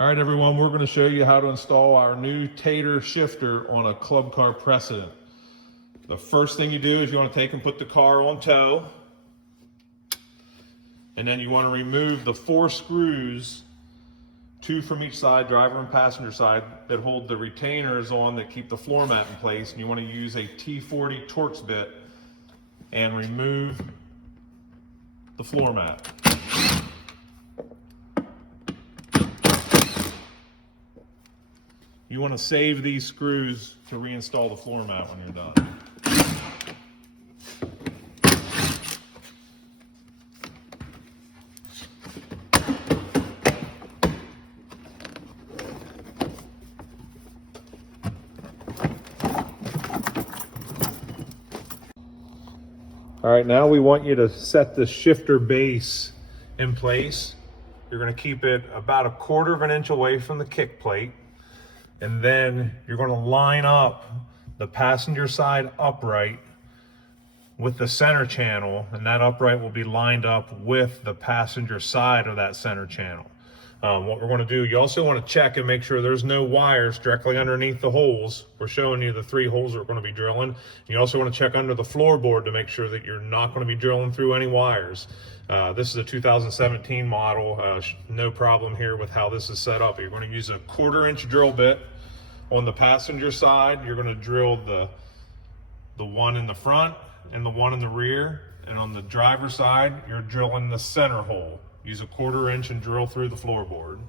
All right, everyone, we're going to show you how to install our new Tater shifter on a club car Precedent. The first thing you do is you want to take and put the car on tow, and then you want to remove the 4 screws, 2 from each side, driver and passenger side, that hold the retainers on that keep the floor mat in place. And you want to use a T40 Torx bit and remove the floor mat. You want to save these screws to reinstall the floor mat when you're done. All right, now we want you to set the shifter base in place. You're going to keep it about 1/4 of an inch away from the kick plate. And then you're going to line up the passenger side upright with the center channel, and that upright will be lined up with the passenger side of that center channel. What we're going to do, you also want to check and make sure there's no wires directly underneath the holes. We're showing you the 3 holes we're going to be drilling. You also want to check under the floorboard to make sure that you're not going to be drilling through any wires. This is a 2017 model, no problem here with how this is set up. You're going to use a 1/4 inch drill bit. On the passenger side, you're going to drill the one in the front and the one in the rear. And on the driver's side, you're drilling the center hole. Use a 1/4 inch and drill through the floorboard.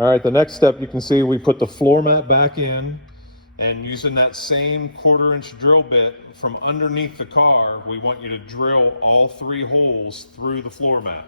All right, the next step, you can see we put the floor mat back in, and using that same 1/4 inch drill bit from underneath the car, we want you to drill all 3 holes through the floor mat.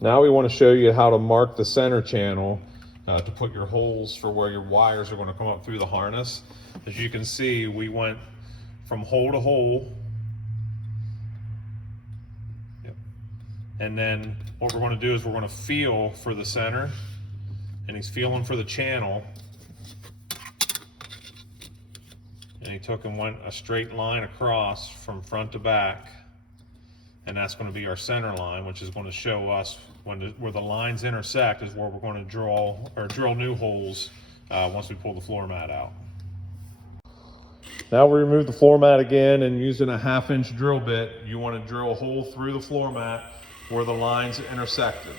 Now we want to show you how to mark the center channel to put your holes for where your wires are going to come up through the harness. As you can see, we went from hole to hole. Yep. And then what we're going to do is we're going to feel for the center, and he's feeling for the channel. And he took and went a straight line across from front to back. And that's going to be our center line, which is going to show us where the lines intersect is where we're going to drill new holes once we pull the floor mat out. Now we remove the floor mat again, and using a 1/2 inch drill bit, you want to drill a hole through the floor mat where the lines intersected.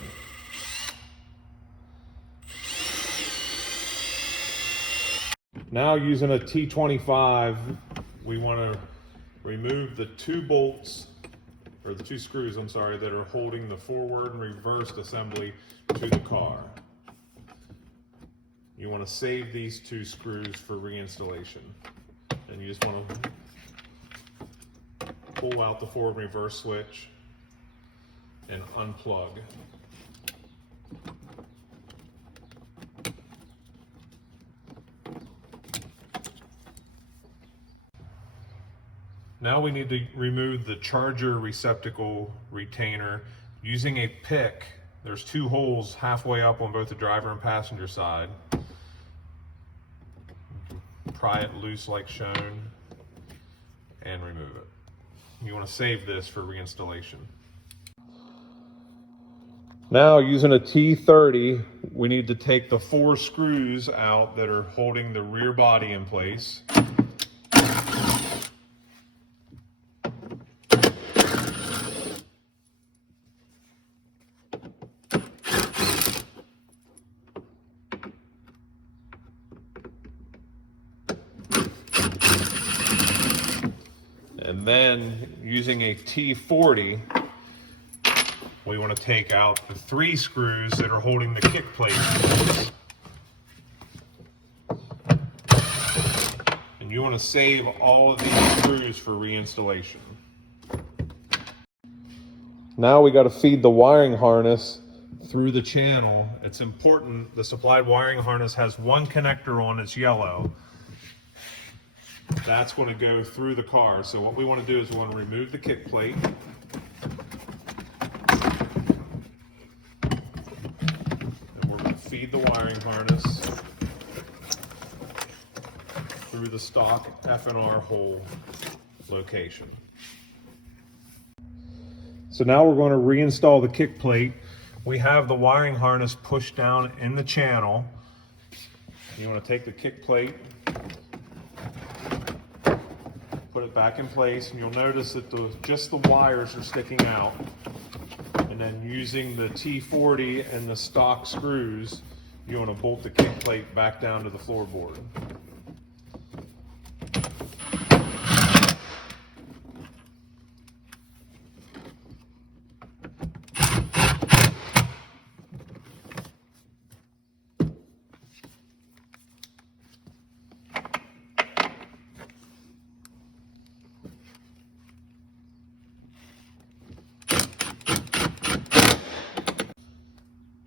Now using a T25, we want to remove the 2 bolts, or the 2 screws, I'm sorry, that are holding the forward and reversed assembly to the car. You want to save these 2 screws for reinstallation. And you just want to pull out the forward and reverse switch and unplug. Now we need to remove the charger receptacle retainer using a pick. There's 2 holes halfway up on both the driver and passenger side. Pry it loose like shown and remove it. You want to save this for reinstallation. Now using a T30, we need to take the 4 screws out that are holding the rear body in place. And then using a T40, we want to take out the 3 screws that are holding the kick plate. And you want to save all of these screws for reinstallation. Now we got to feed the wiring harness through the channel, it's important, the supplied wiring harness has one connector on, it's yellow. That's going to go through the car. So what we want to do is we want to remove the kick plate. And we're going to feed the wiring harness through the stock F&R hole location. So now we're going to reinstall the kick plate. We have the wiring harness pushed down in the channel. You want to take the kick plate, put it back in place, and you'll notice that just the wires are sticking out. And then using the T40 and the stock screws, you want to bolt the kick plate back down to the floorboard.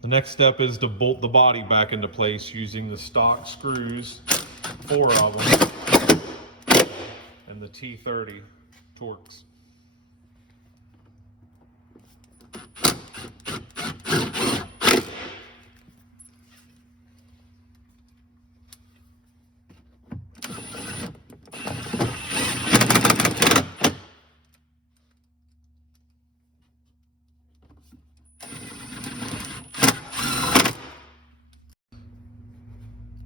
The next step is to bolt the body back into place using the stock screws, 4 of them, and the T30 Torx.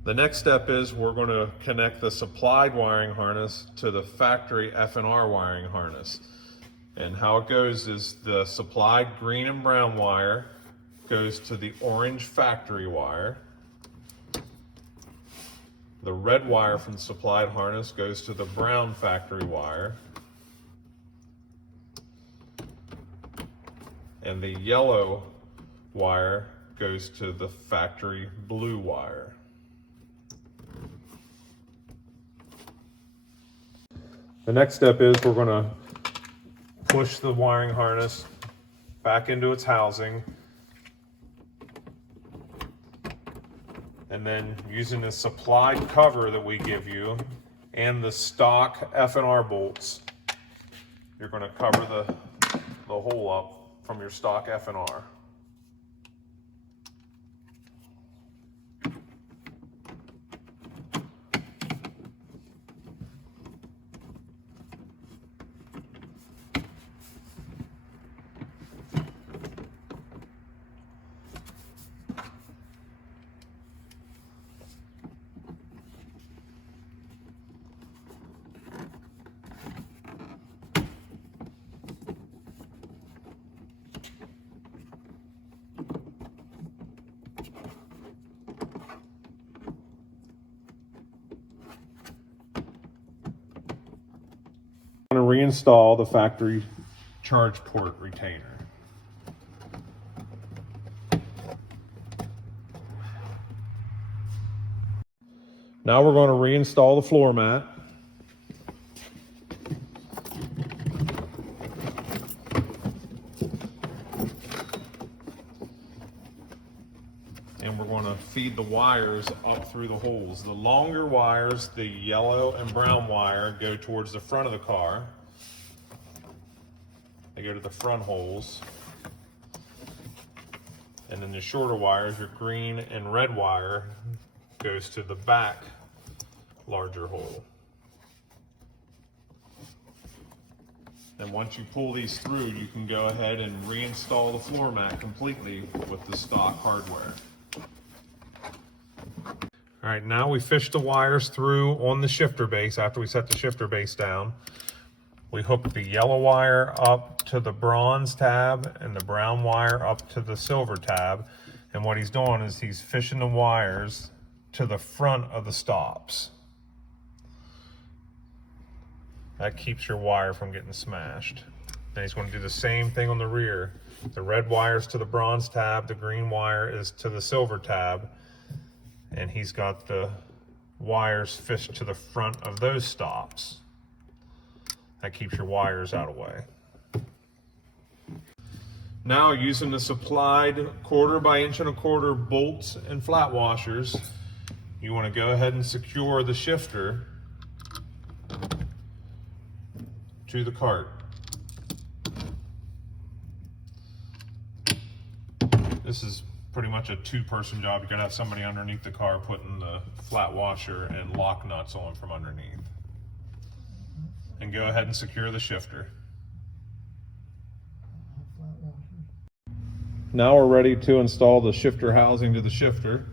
The next step is we're going to connect the supplied wiring harness to the factory F&R wiring harness. And how it goes is the supplied green and brown wire goes to the orange factory wire. The red wire from the supplied harness goes to the brown factory wire. And the yellow wire goes to the factory blue wire. The next step is we're going to push the wiring harness back into its housing, and then using the supplied cover that we give you and the stock F&R bolts, you're going to cover the hole up from your stock F&R. I'm going to reinstall the factory charge port retainer. Now we're going to reinstall the floor mat. And we're going to feed the wires up through the holes. The longer wires, the yellow and brown wire, go towards the front of the car. They go to the front holes. And then the shorter wires, your green and red wire, goes to the back larger hole. And once you pull these through, you can go ahead and reinstall the floor mat completely with the stock hardware. All right, now we fish the wires through on the shifter base after we set the shifter base down. We hook the yellow wire up to the bronze tab and the brown wire up to the silver tab. And what he's doing is he's fishing the wires to the front of the stops. That keeps your wire from getting smashed. Then he's going to do the same thing on the rear. The red wire's to the bronze tab, the green wire is to the silver tab, and he's got the wires fished to the front of those stops. That keeps your wires out of the way. Now, using the supplied 1/4 inch and 1/4 bolts and flat washers, you want to go ahead and secure the shifter to the cart. This is pretty much a 2-person job. You're gonna have somebody underneath the car putting the flat washer and lock nuts on from underneath. And go ahead and secure the shifter. Now we're ready to install the shifter housing to the shifter.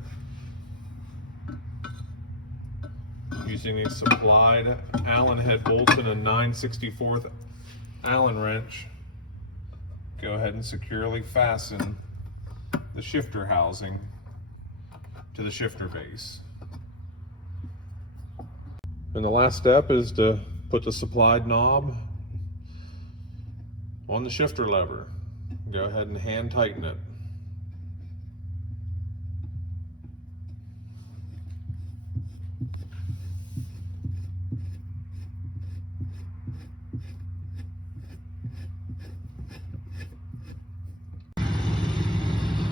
Using a supplied Allen head bolt and a 9/64 Allen wrench, go ahead and securely fasten the shifter housing to the shifter base. And the last step is to put the supplied knob on the shifter lever. Go ahead and hand tighten it.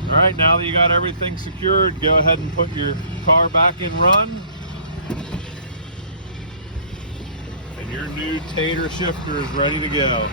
All right, now that you got everything secured, go ahead and put your car back in run. And your new Tater shifter is ready to go.